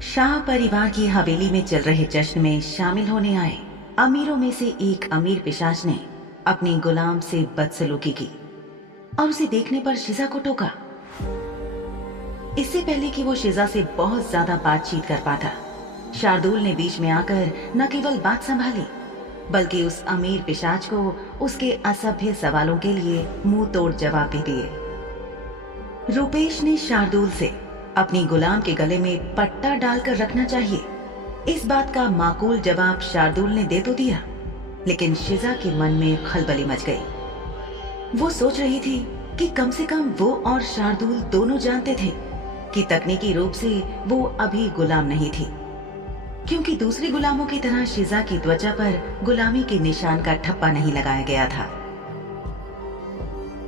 शाह परिवार की हवेली में चल रहे जश्न में शामिल होने आए अमीरों में से एक अमीर पिशाच ने अपनी गुलाम से बदसलूकी की और उसे देखने पर शिजा को टोका। इससे पहले कि वो शिजा से बहुत ज्यादा बातचीत कर पाता, शार्दुल ने बीच में आकर न केवल बात संभाली बल्कि उस अमीर पिशाच को उसके असभ्य सवालों के लिए मुंह तोड़ जवाब भी दिए। रूपेश ने शार्दुल से अपनी गुलाम के गले में पट्टा डालकर रखना चाहिए, इस बात का माकूल जवाब शार्दुल ने दे तो दिया, लेकिन शिजा के मन में खलबली मच गई। वो सोच रही थी कि कम से कम वो और शार्दुल दोनों जानते थे कि तकनीकी रूप से वो अभी गुलाम नहीं थी, क्योंकि दूसरे गुलामों की तरह शिजा की त्वचा पर गुलामी के निशान का ठप्पा नहीं लगाया गया था।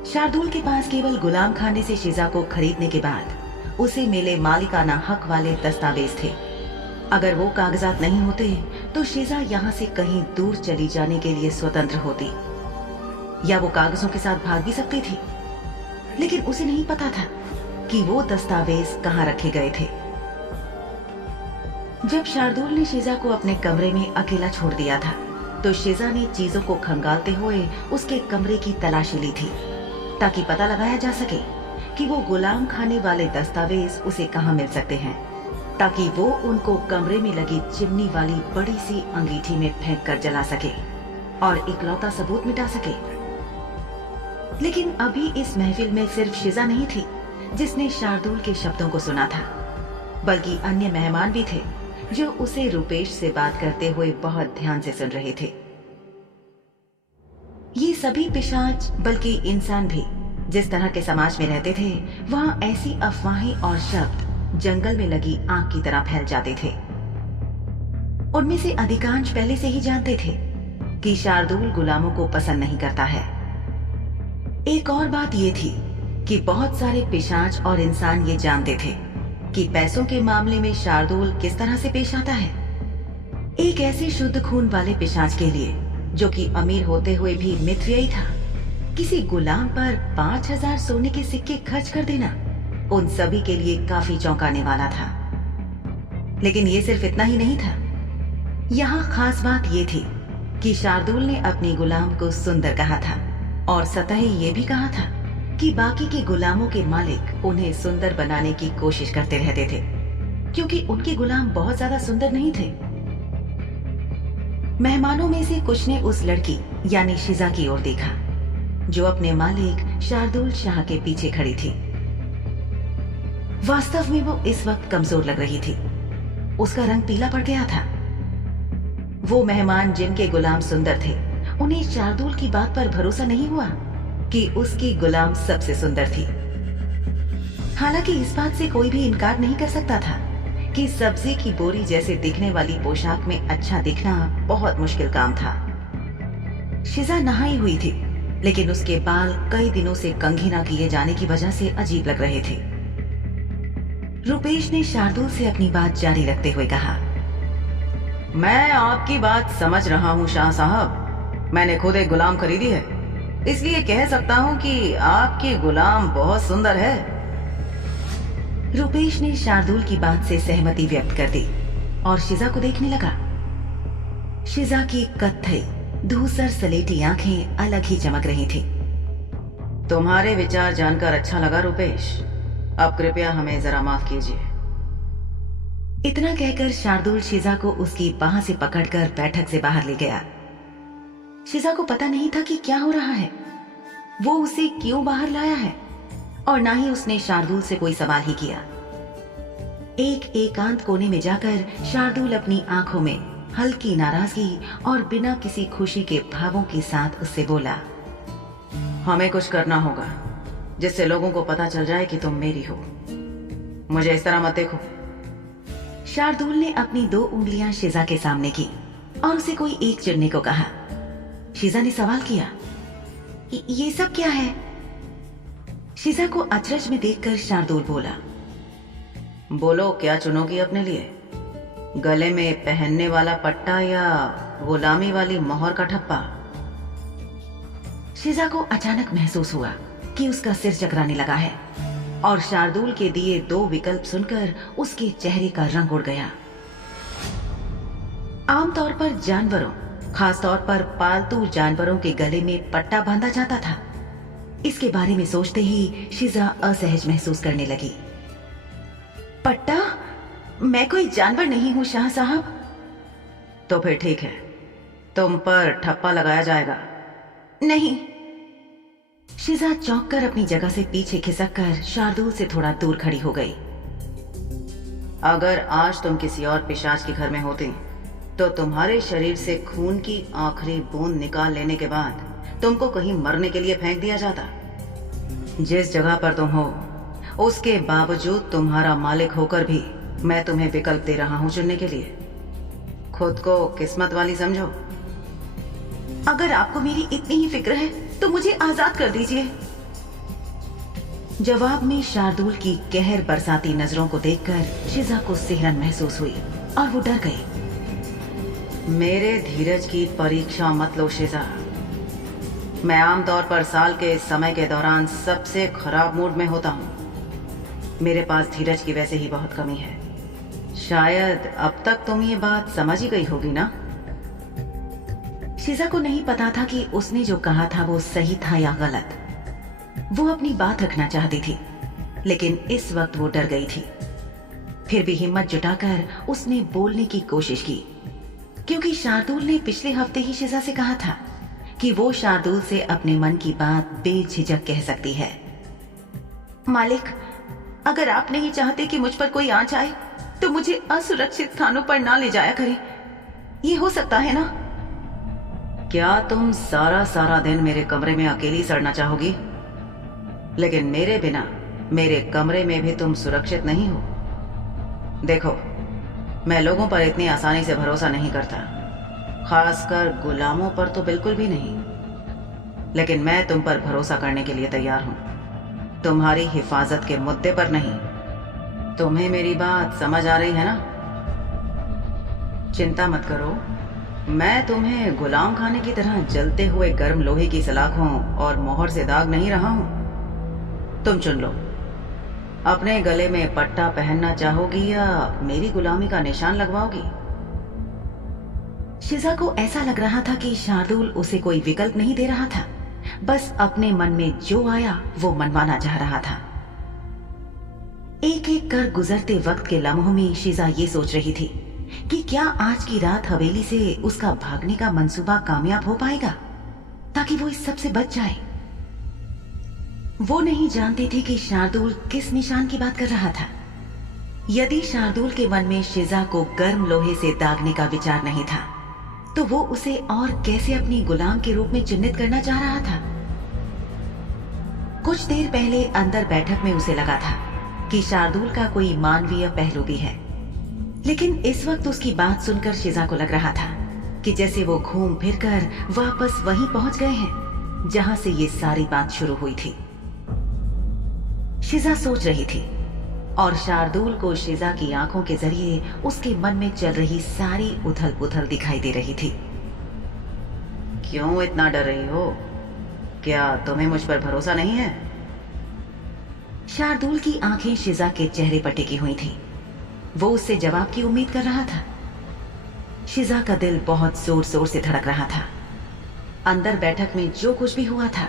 शार्दुल के पास केवल गुलाम खाने से शिजा को खरीदने के बाद उसे मिले मालिकाना हक वाले दस्तावेज थे। अगर वो कागजात नहीं होते तो शिजा यहाँ से कहीं दूर चली जाने के लिए स्वतंत्र होती, या वो कागजों के साथ भाग भी सकती थी, लेकिन उसे नहीं पता था कि वो दस्तावेज कहाँ रखे गए थे। जब शार्दुल ने शिजा को अपने कमरे में अकेला छोड़ दिया था तो शिजा ने चीजों को खंगालते हुए उसके कमरे की तलाशी ली थी ताकि पता लगाया जा सके कि वो गुलाम खाने वाले दस्तावेज उसे कहाँ मिल सकते हैं, ताकि वो उनको कमरे में लगी चिमनी वाली बड़ी सी अंगीठी में फेंक कर जला सके और इकलौता सबूत मिटा सके। लेकिन अभी इस महफिल में सिर्फ शिजा नहीं थी जिसने शार्दुल के शब्दों को सुना था, बल्कि अन्य मेहमान भी थे जो उसे रूपेश से बात करते हुए बहुत ध्यान से सुन रहे थे। ये सभी पिशाच बल्कि इंसान भी जिस तरह के समाज में रहते थे, वहाँ ऐसी अफवाहें और शब्द जंगल में लगी आग की तरह फैल जाते थे। उनमें से अधिकांश पहले से ही जानते थे कि शार्दुल गुलामों को पसंद नहीं करता है। एक और बात ये थी कि बहुत सारे पिशाच और इंसान ये जानते थे कि पैसों के मामले में शार्दुल किस तरह से पेश आता है। एक ऐसे शुद्ध खून वाले पिशाच के लिए जो कि अमीर होते हुए भी मितव्ययी था, किसी गुलाम पर 5000 सोने के सिक्के खर्च कर देना उन सभी के लिए काफी चौंकाने वाला था। लेकिन ये सिर्फ इतना ही नहीं था। यहाँ खास बात ये थी कि शार्दुल ने अपनी गुलाम को सुंदर कहा था और सतही ये भी कहा था कि बाकी के गुलामों के मालिक उन्हें सुंदर बनाने की कोशिश करते रहते थे, क्योंकि उनके गुलाम बहुत ज्यादा सुंदर नहीं थे। मेहमानों में से कुछ ने उस लड़की यानी शिजा की ओर देखा जो अपने मालिक शार्दुल शाह के पीछे खड़ी थी। वास्तव में वो इस वक्त कमजोर लग रही थी, उसका रंग पीला पड़ गया था। वो मेहमान जिनके गुलाम सुंदर थे, उन्हें शार्दुल की बात पर भरोसा नहीं हुआ कि उसकी गुलाम सबसे सुंदर थी। हालांकि इस बात से कोई भी इनकार नहीं कर सकता था कि सब्जी की बोरी जैसे दिखने वाली पोशाक में अच्छा दिखना बहुत मुश्किल काम था। शिजा नहाई हुई थी, लेकिन उसके बाल कई दिनों से कंघी न किए जाने की वजह से अजीब लग रहे थे। रूपेश ने शार्दुल से अपनी बात जारी रखते हुए कहा, मैं आपकी बात समझ रहा हूँ शाह साहब, मैंने खुद एक गुलाम खरीदी है, इसलिए कह सकता हूँ कि आपकी गुलाम बहुत सुंदर है। रूपेश ने शार्दुल की बात से सहमति व्यक्त कर दी और शिजा को देखने लगा। शिजा की कत्थई धूसर सलेटी आंखें अलग ही चमक रही थी। तुम्हारे विचार जानकर अच्छा लगा रूपेश, अब कृपया हमें जरा माफ कीजिए। इतना कहकर शार्दुल शिजा को उसकी बाह से पकड़कर बैठक से बाहर ले गया। शिजा को पता नहीं था कि क्या हो रहा है, वो उसे क्यों बाहर लाया है, और ना ही उसने शार्दुल से कोई सवाल ही किया। एक एकांत कोने में जाकर शार्दुल अपनी आंखों में हल्की नाराजगी और बिना किसी खुशी के भावों के साथ उससे बोला, हमें कुछ करना होगा जिससे लोगों को पता चल जाए कि तुम मेरी हो, मुझे इस तरह मत देखो। शार्दुल ने अपनी 2 उंगलियां शिजा के सामने की और उसे कोई एक चुनने को कहा। शिजा ने सवाल किया, ये सब क्या है? शिजा को अचरज में देखकर शार्दुल बोला, बोलो क्या चुनोगी अपने लिए, गले में पहनने वाला पट्टा या गुलामी वाली मोहर का ठप्पा? शिजा को अचानक महसूस हुआ कि उसका सिर चकराने लगा है। और शार्दुल के दिए 2 विकल्प सुनकर उसके चेहरे का रंग उड़ गया। आमतौर पर जानवरों, खासतौर पर पालतू जानवरों के गले में पट्टा बांधा जाता था। इसके बारे में सोचते ही शिजा असहज महसूस करने लगी। पट्टा? मैं कोई जानवर नहीं हूं शाह साहब। तो फिर ठीक है, तुम पर ठप्पा लगाया जाएगा। नहीं। शिजा चौंक कर अपनी जगह से पीछे खिसक कर शार्दुल से थोड़ा दूर खड़ी हो गई। अगर आज तुम किसी और पिशाच के घर में होती तो तुम्हारे शरीर से खून की आखिरी बूंद निकाल लेने के बाद तुमको कहीं मरने के लिए फेंक दिया जाता। जिस जगह पर तुम हो उसके बावजूद तुम्हारा मालिक होकर भी मैं तुम्हें विकल्प दे रहा हूं चुनने के लिए। खुद को किस्मत वाली समझो। अगर आपको मेरी इतनी ही फिक्र है तो मुझे आजाद कर दीजिए। जवाब में शार्दुल की कहर बरसाती नजरों को देखकर शिजा को सिहरन महसूस हुई और वो डर गई। मेरे धीरज की परीक्षा मत लो शिजा। मैं आमतौर पर साल के इस समय के दौरान सबसे खराब मूड में होता हूं। मेरे पास धीरज की वैसे ही बहुत कमी है। शायद अब तक तुम ये बात समझ ही गई होगी ना? शिजा को नहीं पता था कि उसने जो कहा था वो सही था या गलत। वो अपनी बात रखना चाहती थी, लेकिन इस वक्त वो डर गई थी। फिर भी हिम्मत जुटाकर उसने बोलने की कोशिश की, क्योंकि शार्दुल ने पिछले हफ्ते ही शिजा से कहा था कि वो शार्दुल से अपने मन की बात बेझिझक कह सकती है। मालिक, अगर आप नहीं चाहते कि मुझ पर कोई आंच आए तो मुझे असुरक्षित स्थानों पर ना ले जाया करें। ये हो सकता है ना? क्या तुम सारा दिन मेरे कमरे में अकेली सड़ना चाहोगी? लेकिन मेरे बिना मेरे कमरे में भी तुम सुरक्षित नहीं हो। देखो, मैं लोगों पर इतनी आसानी से भरोसा नहीं करता, खासकर गुलामों पर तो बिल्कुल भी नहीं। लेकिन मैं तुम पर भरोसा करने के लिए तैयार हूं, तुम्हारी हिफाजत के मुद्दे पर नहीं। तुम्हें मेरी बात समझ आ रही है ना? चिंता मत करो, मैं तुम्हें गुलाम खाने की तरह जलते हुए गर्म लोहे की सलाखों और मोहर से दाग नहीं रहा हूं। तुम चुन लो, अपने गले में पट्टा पहनना चाहोगी या मेरी गुलामी का निशान लगवाओगी? शिजा को ऐसा लग रहा था कि शार्दुल उसे कोई विकल्प नहीं दे रहा था, बस अपने मन में जो आया वो मनवाना चाह रहा था। एक एक कर गुजरते वक्त के लम्हों में शिजा ये सोच रही थी कि क्या आज की रात हवेली से उसका भागने का मंसूबा कामयाब हो पाएगा, ताकि वो इस सब से बच जाए। वो नहीं जानती थी कि शार्दुल किस निशान की बात कर रहा था। यदि शार्दुल के मन में शिजा को गर्म लोहे से दागने का विचार नहीं था, तो वो उसे और कैसे अपनी गुलाम के रूप में चिन्हित करना चाह रहा था। कुछ देर पहले अंदर बैठक में उसे लगा था कि शार्दुल का कोई मानवीय पहलू भी है, लेकिन इस वक्त उसकी बात सुनकर शिजा को लग रहा था कि जैसे वो घूम फिरकर वापस वहीं पहुंच गए हैं जहां से ये सारी बात शुरू हुई थी। शिजा सोच रही थी और शार्दुल को शिजा की आंखों के जरिए उसके मन में चल रही सारी उथल पुथल दिखाई दे रही थी। क्यों इतना डर रही हो? क्या तुम्हें मुझ पर भरोसा नहीं है? शार्दुल की आंखें शिजा के चेहरे पर टिकी हुई थी। वो उससे जवाब की उम्मीद कर रहा था। शिजा का दिल बहुत जोर जोर से धड़क रहा था। अंदर बैठक में जो कुछ भी हुआ था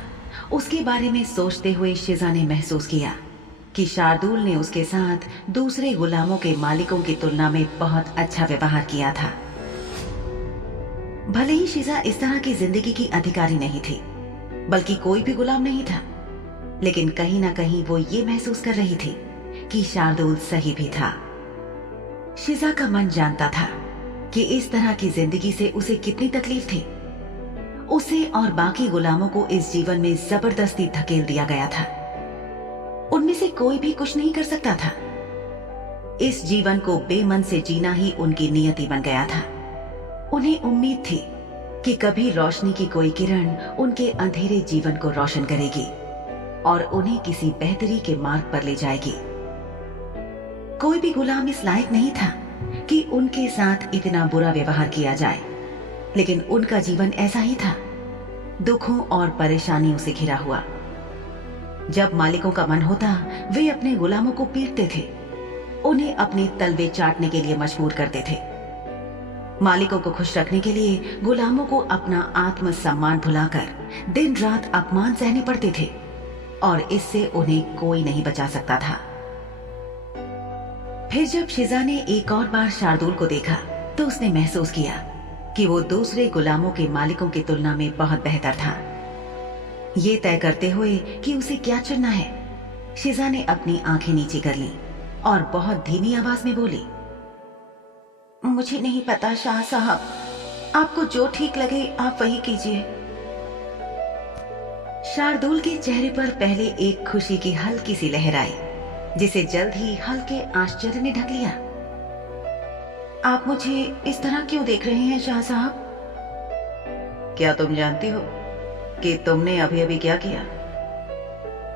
उसके बारे में सोचते हुए शिजा ने महसूस किया कि शार्दुल ने उसके साथ दूसरे गुलामों के मालिकों की तुलना में बहुत अच्छा व्यवहार किया था। भले ही शिजा इस तरह की जिंदगी की अधिकारी नहीं थी, बल्कि कोई भी गुलाम नहीं था, लेकिन कहीं ना कहीं वो ये महसूस कर रही थी कि शार्दुल सही भी था। शिजा का मन जानता था कि इस तरह की जिंदगी से उसे कितनी तकलीफ थी। उसे और बाकी गुलामों को इस जीवन में जबरदस्ती धकेल दिया गया था। उनमें से कोई भी कुछ नहीं कर सकता था। इस जीवन को बेमन से जीना ही उनकी नियति बन गया था। उन्हें उम्मीद थी कि कभी रोशनी की कोई किरण उनके अंधेरे जीवन को रोशन करेगी और उन्हें किसी बेहतरी के मार्ग पर ले जाएगी। कोई भी गुलाम इस लायक नहीं था कि उनके साथ इतना बुरा व्यवहार किया जाए, लेकिन उनका जीवन ऐसा ही था, दुखों और परेशानियों से घिरा हुआ। जब मालिकों का मन होता वे अपने गुलामों को पीटते थे, उन्हें अपने तलवे चाटने के लिए मजबूर करते थे। मालिकों को खुश रखने के लिए गुलामों को अपना आत्मसम्मान भुलाकर दिन रात अपमान सहने पड़ते थे और इससे उन्हें कोई नहीं बचा सकता था। फिर जब शिजा ने एक और बार शार्दुल को देखा तो उसने महसूस किया कि वो दूसरे गुलामों के मालिकों की तुलना में बहुत बेहतर था। ये तय करते हुए कि उसे क्या चुनना है, शिजा ने अपनी आंखें नीचे कर लीं और बहुत धीमी आवाज में बोली, मुझे नहीं पता शाह साहब, आपको जो ठीक लगे आप वही कीजिए। शार्दुल के चेहरे पर पहले एक खुशी की हल्की सी लहर आई, जिसे जल्द ही हल्के आश्चर्य ने ढक लिया। आप मुझे इस तरह क्यों देख रहे हैं शाह साहब? क्या तुम जानती हो कि तुमने अभी अभी क्या किया?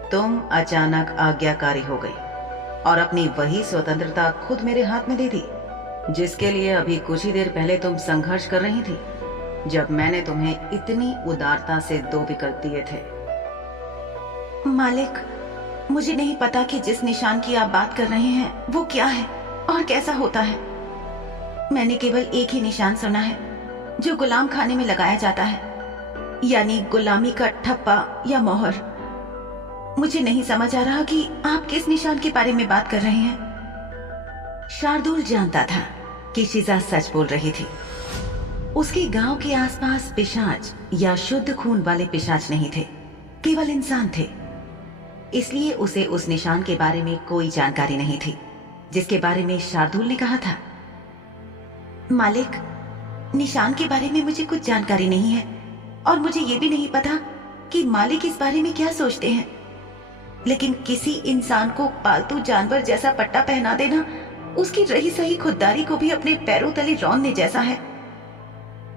तुम अचानक आज्ञाकारी हो गई और अपनी वही स्वतंत्रता खुद मेरे हाथ में दे दी, जिसके लिए अभी कुछ ही देर पहले तुम संघर्ष कर रही थी, जब मैंने तुम्हें इतनी उदारता से 2 विकल्प दिए थे। मालिक, मुझे नहीं पता कि जिस निशान की आप बात कर रहे हैं वो क्या है और कैसा होता है। मैंने केवल एक ही निशान सुना है जो गुलाम खाने में लगाया जाता है, यानी गुलामी का ठप्पा या मोहर। मुझे नहीं समझ आ रहा कि आप किस निशान के बारे में बात कर रहे हैं। शार्दुल जानता था कि शिजा सच बोल रही थी। उसके गांव के आसपास पिशाच या शुद्ध खून वाले पिशाच नहीं थे, केवल इंसान थे। इसलिए उसे उस निशान के बारे में कोई जानकारी नहीं थी जिसके बारे में शार्दुल ने कहा था। मालिक, निशान के बारे में मुझे कुछ जानकारी नहीं है और मुझे ये भी नहीं पता कि मालिक इस बारे में क्या सोचते हैं, लेकिन किसी इंसान को पालतू जानवर जैसा पट्टा पहना देना उसकी रही सही खुददारी को भी अपने पैरों तले रौंदने जैसा है।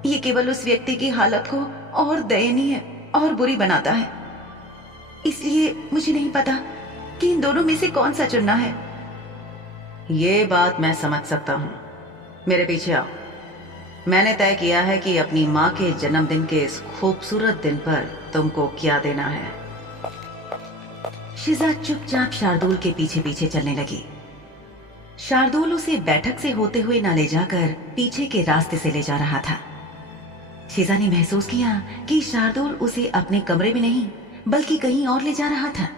ये केवल उस व्यक्ति की हालत को और दयनीय और बुरी बनाता है। इसलिए मुझे नहीं पता कि इन दोनों में से कौन सा चुनना है। ये बात मैं समझ सकता हूँ। मेरे पीछे आओ। मैंने तय किया है कि अपनी माँ के जन्मदिन के इस खूबसूरत दिन पर तुमको क्या देना है। शिजा चुपचाप शार्दुल के पीछे पीछे चलने लगी। शार्दुल उसे बैठक से होते हुए न ले जाकर पीछे के रास्ते से ले जा रहा था। शिजा ने महसूस किया कि शार्दुल उसे अपने कमरे में नहीं बल्कि कहीं और ले जा रहा था।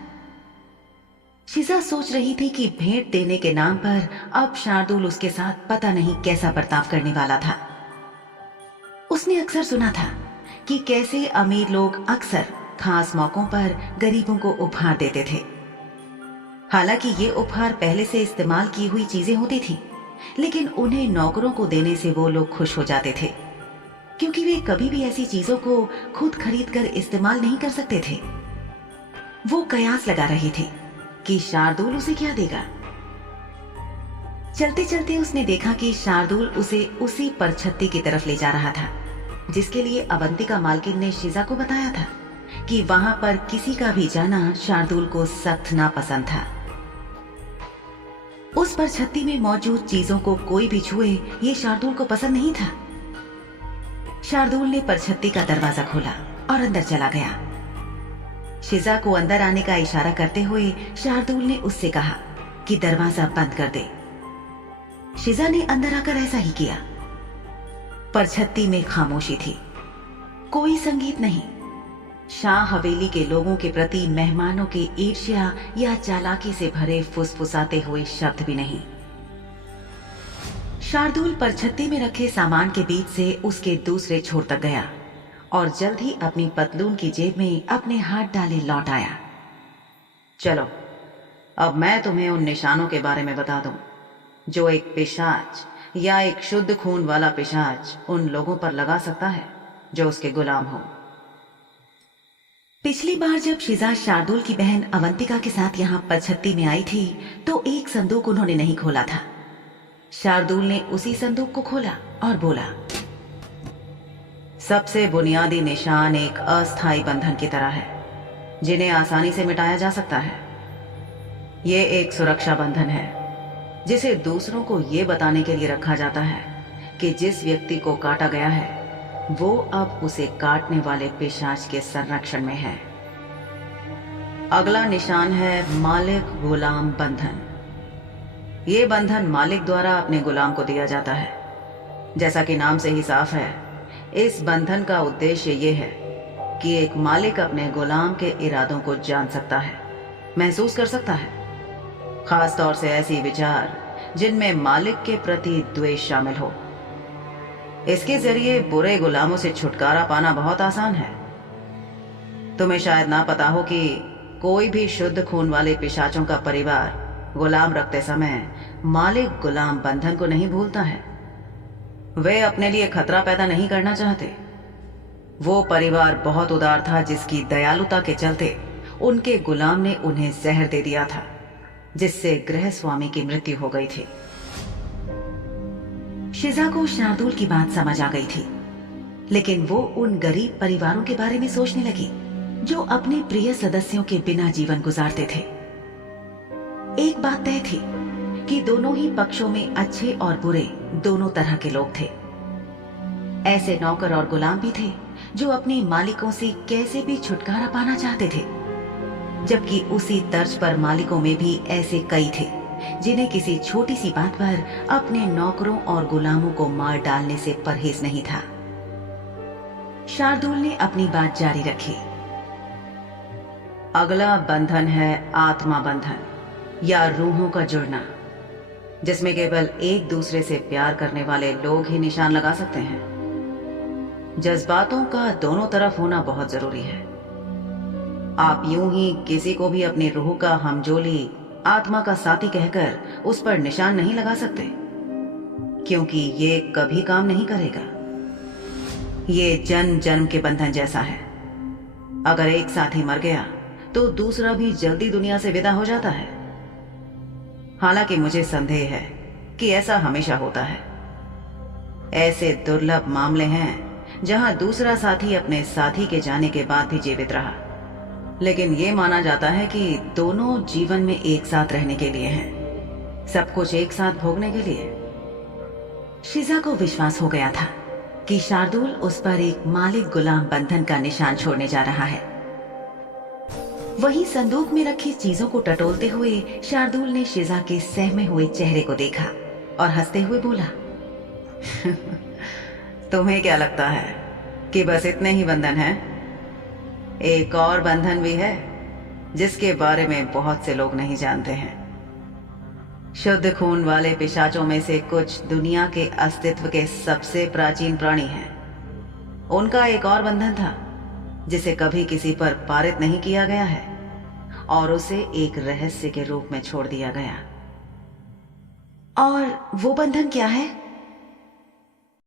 शिजा सोच रही थी कि भेंट देने के नाम पर अब शार्दुल उसके साथ पता नहीं कैसा बर्ताव करने वाला था। उसने अक्सर सुना था कि कैसे अमीर लोग अक्सर खास मौकों पर गरीबों को उपहार देते थे। हालांकि ये उपहार पहले से इस्तेमाल की हुई चीजें होती थी, लेकिन उन्हें नौकरों को देने से वो लोग खुश हो जाते थे, क्योंकि वे कभी भी ऐसी चीजों को खुद खरीद कर इस्तेमाल नहीं कर सकते थे। वो कयास लगा रही थी कि शार्दुल उसे क्या देगा। चलते चलते उसने देखा कि शार्दुल उसे उसी परछत्ती की तरफ ले जा रहा था जिसके लिए अवंतिका मालकिन ने शिजा को बताया था कि वहां पर किसी का भी जाना शार्दुल को सख्त नापसंद था। उस परछत्ती में मौजूद चीजों को कोई भी छुए ये शार्दुल को पसंद नहीं था। शार्दुल ने परछत्ती का दरवाजा खोला और अंदर चला गया। शिजा को अंदर आने का इशारा करते हुए शार्दुल ने उससे कहा कि दरवाजा बंद कर दे। शिजा ने अंदर आकर ऐसा ही किया। परछत्ती में खामोशी थी, कोई संगीत नहीं, शाह हवेली के लोगों के प्रति मेहमानों की ईर्ष्या या चालाकी से भरे फुसफुसाते हुए शब्द भी नहीं। शार्दुल परछत्ती में रखे सामान के बीच से उसके दूसरे छोर तक गया और जल्द ही अपनी पतलून की जेब में अपने हाथ डाले लौट आया। चलो, अब मैं तुम्हें उन निशानों के बारे में बता दूं जो एक पिशाच या एक शुद्ध खून वाला पिशाच उन लोगों पर लगा सकता है जो उसके गुलाम हो। पिछली बार जब शिजा शार्दुल की बहन अवंतिका के साथ यहाँ परछत्ती में आई थी तो एक संदूक उन्होंने नहीं खोला था। शार्दुल ने उसी संदूक को खोला और बोला, सबसे बुनियादी निशान एक अस्थायी बंधन की तरह है जिन्हें आसानी से मिटाया जा सकता है। ये एक सुरक्षा बंधन है जिसे दूसरों को ये बताने के लिए रखा जाता है कि जिस व्यक्ति को काटा गया है वो अब उसे काटने वाले पिशाच के संरक्षण में है। अगला निशान है मालिक गुलाम बंधन। ये बंधन मालिक द्वारा अपने गुलाम को दिया जाता है। जैसा कि नाम से ही साफ है, इस बंधन का उद्देश्य ये है कि एक मालिक अपने गुलाम के इरादों को जान सकता है, महसूस कर सकता है, खास तौर से ऐसी विचार जिनमें मालिक के प्रति द्वेष शामिल हो। इसके जरिए बुरे गुलामों से छुटकारा पाना बहुत आसान है। तुम्हें शायद ना पता हो कि कोई भी शुद्ध खून वाले पिशाचों का परिवार गुलाम रखते समय मालिक गुलाम बंधन को नहीं भूलता है। वे अपने लिए खतरा पैदा नहीं करना चाहते। वो परिवार बहुत उदार था, जिसकी दयालुता के चलते उनके गुलाम ने उन्हें जहर दे दिया था, जिससे गृह स्वामी की मृत्यु हो गई थी। शिजा को शार्दुल की बात समझ आ गई थी, लेकिन वो उन गरीब परिवारों के बारे में सोचने लगी जो अपने प्रिय सदस्यों के बिना जीवन गुजारते थे। एक बात तय थी कि दोनों ही पक्षों में अच्छे और बुरे दोनों तरह के लोग थे। ऐसे नौकर और गुलाम भी थे जो अपने मालिकों से कैसे भी छुटकारा पाना चाहते थे, जबकि उसी तर्ज पर मालिकों में भी ऐसे कई थे जिन्हें किसी छोटी सी बात पर अपने नौकरों और गुलामों को मार डालने से परहेज नहीं था। शार्दुल ने अपनी बात जारी रखी। अगला बंधन है आत्मा बंधन या रूहों का जुड़ना, जिसमें केवल एक दूसरे से प्यार करने वाले लोग ही निशान लगा सकते हैं। जज्बातों का दोनों तरफ होना बहुत जरूरी है। आप यूं ही किसी को भी अपनी रूह का हमजोली, आत्मा का साथी कहकर उस पर निशान नहीं लगा सकते, क्योंकि ये कभी काम नहीं करेगा। ये जन्म जन्म के बंधन जैसा है। अगर एक साथी मर गया तो दूसरा भी जल्दी दुनिया से विदा हो जाता है। हालांकि मुझे संदेह है कि ऐसा हमेशा होता है। ऐसे दुर्लभ मामले हैं जहां दूसरा साथी अपने साथी के जाने के बाद भी जीवित रहा, लेकिन यह माना जाता है कि दोनों जीवन में एक साथ रहने के लिए हैं, सब कुछ एक साथ भोगने के लिए। शिजा को विश्वास हो गया था कि शार्दुल उस पर एक मालिक गुलाम बंधन का निशान छोड़ने जा रहा है। वहीं संदूक में रखी चीजों को टटोलते हुए शार्दुल ने शिजा के सहमे हुए चेहरे को देखा और हंसते हुए बोला, तुम्हें क्या लगता है कि बस इतने ही बंधन हैं? एक और बंधन भी है जिसके बारे में बहुत से लोग नहीं जानते हैं। शुद्ध खून वाले पिशाचों में से कुछ दुनिया के अस्तित्व के सबसे प्राचीन प्राणी हैं। उनका एक और बंधन था जिसे कभी किसी पर पारित नहीं किया गया है और उसे एक रहस्य के रूप में छोड़ दिया गया। और वो बंधन क्या है?